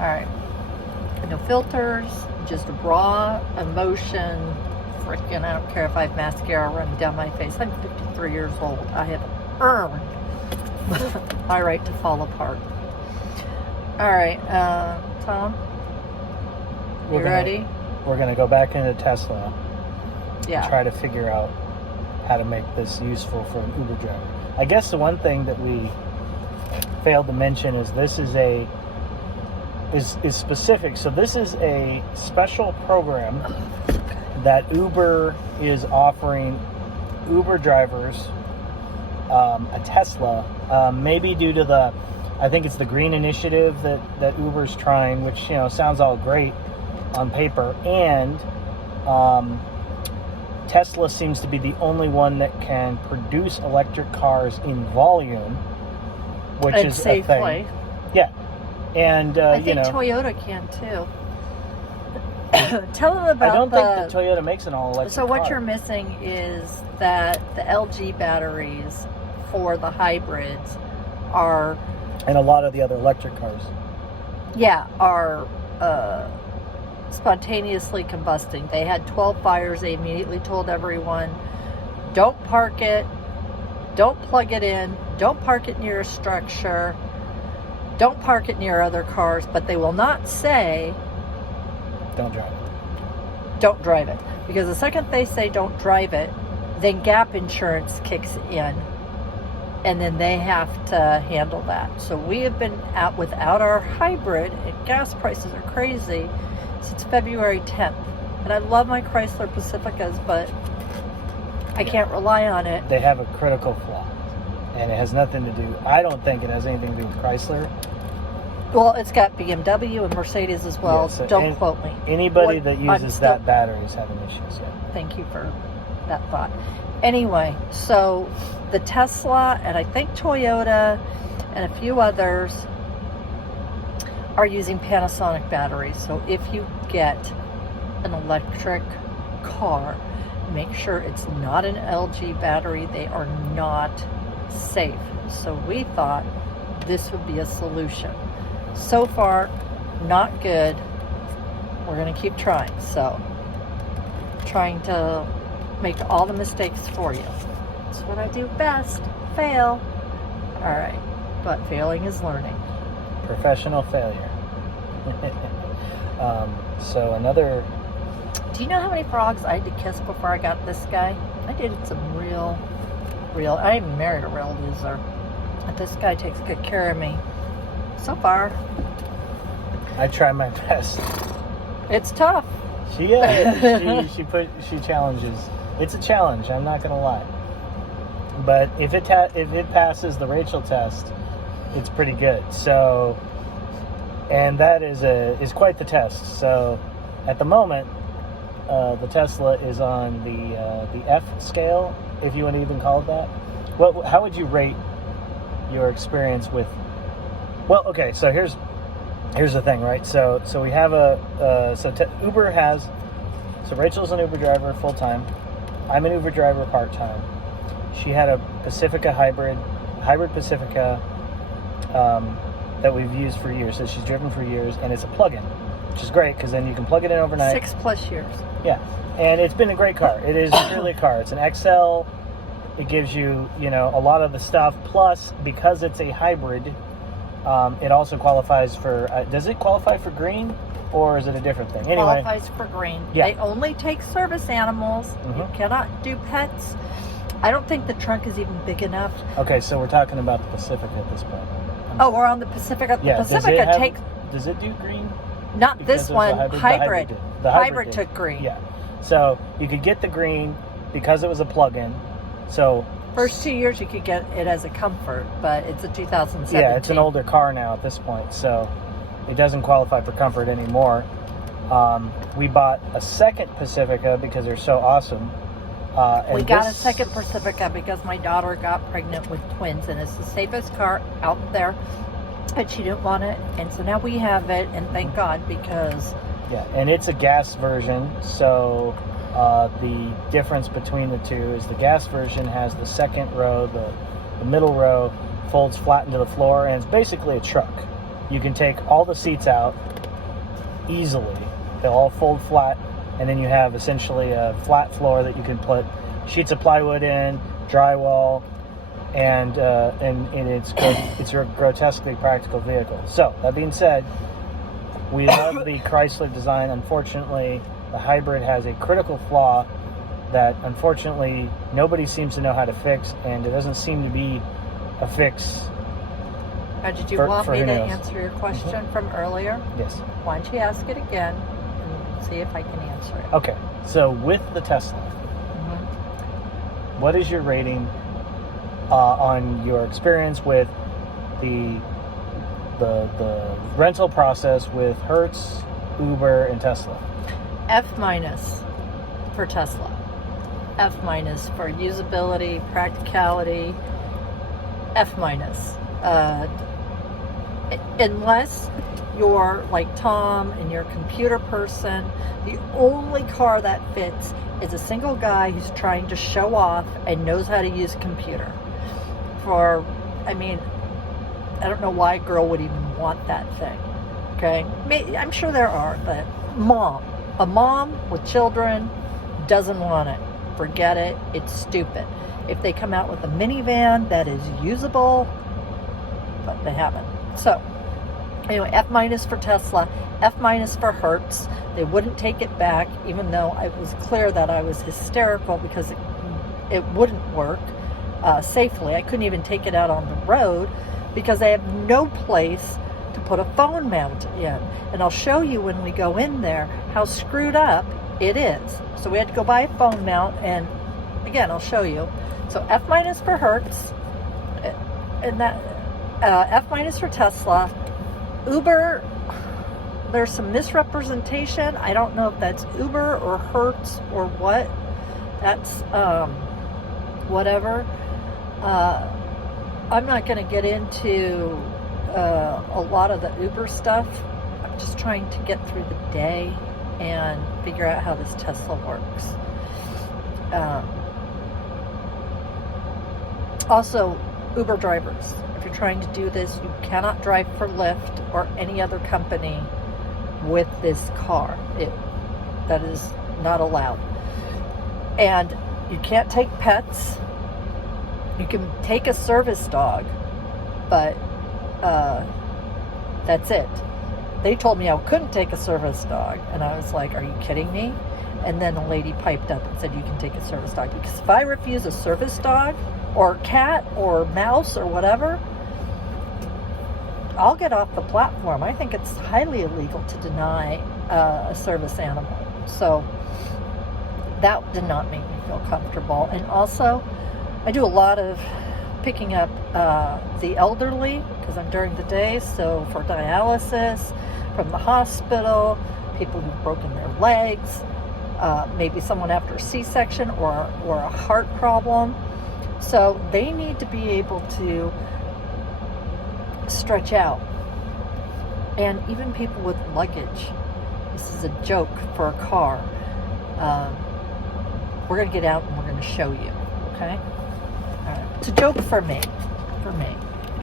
All right. No filters, just raw emotion. Freaking, I don't care if I have mascara running down my face. I'm 53 years old. I have earned my right to fall apart. All right, Tom, you ready? We're going to go back into Tesla. Yeah. And try to figure out how to make this useful for an Uber driver. I guess the one thing that we failed to mention is this is specific. So this is a special program that Uber is offering Uber drivers a Tesla, maybe due to I think it's the green initiative that Uber's trying, which, sounds all great on paper. And Tesla seems to be the only one that can produce electric cars in volume, which and is safely. a thing. Yeah. And, I think Toyota can too. Tell them about I don't think that Toyota makes an all-electric So what car. you're missing is that the LG batteries for the hybrids are... And a lot of the other electric cars. Yeah, are spontaneously combusting. They had 12 fires. They immediately told everyone, don't park it, don't plug it in, don't park it near a structure, don't park it near other cars, but they will not say... Don't drive it. Don't drive it. Because the second they say don't drive it, then gap insurance kicks in. And then they have to handle that. So we have been out without our hybrid, and gas prices are crazy, since February 10th. And I love my Chrysler Pacificas, but I can't rely on it. They have a critical flaw. And it has nothing to do... I don't think it has anything to do with Chrysler. Well, it's got BMW and Mercedes as well. Yeah, so don't quote me. Anybody that uses that battery is having issues. Yeah. Thank you for that thought. Anyway, so the Tesla and I think Toyota and a few others are using Panasonic batteries. So if you get an electric car, make sure it's not an LG battery. They are not safe. So we thought this would be a solution. So far, not good. We're going to keep trying. So, trying to make all the mistakes for you. That's what I do best. Fail. All right. But failing is learning. Professional failure. So another... Do you know how many frogs I had to kiss before I got this guy? I did some real... I even married a real loser. But this guy takes good care of me. So far. I try my best. It's tough. She challenges. It's a challenge, I'm not going to lie. But if it passes the Rachel test, it's pretty good. So, and that is quite the test. So, at the moment, the Tesla is on the F scale, if you want to even call it that. How would you rate your experience with... Well, okay, so here's the thing, right? So we have Uber has... So Rachel's an Uber driver full-time. I'm an Uber driver part-time. She had a Pacifica hybrid Pacifica that we've used for years. So she's driven for years, and it's a plug-in, which is great because then you can plug it in overnight. 6+ years. Yeah, and it's been a great car. It is really a car. It's an XL. It gives you, a lot of the stuff. Plus, because it's a hybrid, it also qualifies for... does it qualify for green, or is it a different thing? Anyway, Qualifies for green. Yeah. They only take service animals. Mm-hmm. You cannot do pets. I don't think the trunk is even big enough. Okay, so we're talking about the Pacifica at this point. We're on the Pacifica. The Yeah, Pacifica does it do green? Not Because this one. Hybrid. The hybrid did. took green. Yeah. So you could get the green because it was a plug-in. So First 2 years you could get it as a comfort, but it's a 2017. yeah, it's an older car now at this point, so it doesn't qualify for comfort anymore. We bought a second Pacifica because they're so awesome. We got a second Pacifica because my daughter got pregnant with twins, and it's the safest car out there, and she didn't want it, and so now we have it, and thank God, because... Yeah, and it's a gas version, so the difference between the two is the gas version has the second row, the middle row folds flat into the floor, and it's basically a truck. You can take all the seats out easily. They'll all fold flat, and then you have essentially a flat floor that you can put sheets of plywood in, drywall, and it's a grotesquely practical vehicle. So that being said, we love the Chrysler design. Unfortunately, the hybrid has a critical flaw that unfortunately nobody seems to know how to fix, and it doesn't seem to be a fix. Did you for want me who to knows. answer your question from earlier? Yes. Why don't you ask it again and see if I can answer it? Okay. So with the Tesla, what is your rating on your experience with the rental process with Hertz, Uber, and Tesla? F- for Tesla. F- for usability, practicality. F-. Unless you're like Tom and you're a computer person, the only car that fits is a single guy who's trying to show off and knows how to use a computer. I don't know why a girl would even want that thing. Okay? I'm sure there are, but a mom with children doesn't want it. Forget it. It's stupid. If they come out with a minivan that is usable, but they haven't. So, anyway, F- for Tesla, F- for Hertz. They wouldn't take it back, even though it was clear that I was hysterical because it wouldn't work safely. I couldn't even take it out on the road because they have no place to put a phone mount in. And I'll show you when we go in there how screwed up it is. So we had to go buy a phone mount, and again, I'll show you. So F- for Hertz, and that F- for Tesla. Uber, there's some misrepresentation. I don't know if that's Uber or Hertz or what. That's whatever. I'm not going to get into a lot of the Uber stuff. I'm just trying to get through the day and figure out how this Tesla works. Also, Uber drivers, if you're trying to do this, you cannot drive for Lyft or any other company with this car. That is not allowed. And you can't take pets. You can take a service dog, but that's it. They told me I couldn't take a service dog, and I was like, are you kidding me? And then a lady piped up and said, you can take a service dog. Because if I refuse a service dog or cat or mouse or whatever, I'll get off the platform. I think it's highly illegal to deny a service animal. So that did not make me feel comfortable. And also, I do a lot of picking up the elderly because I'm during the day, so for dialysis from the hospital, people who've broken their legs, maybe someone after a C-section or a heart problem. So they need to be able to stretch out. And even people with luggage. This is a joke for a car. We're going to get out and we're going to show you. Okay? All right. It's a joke for me.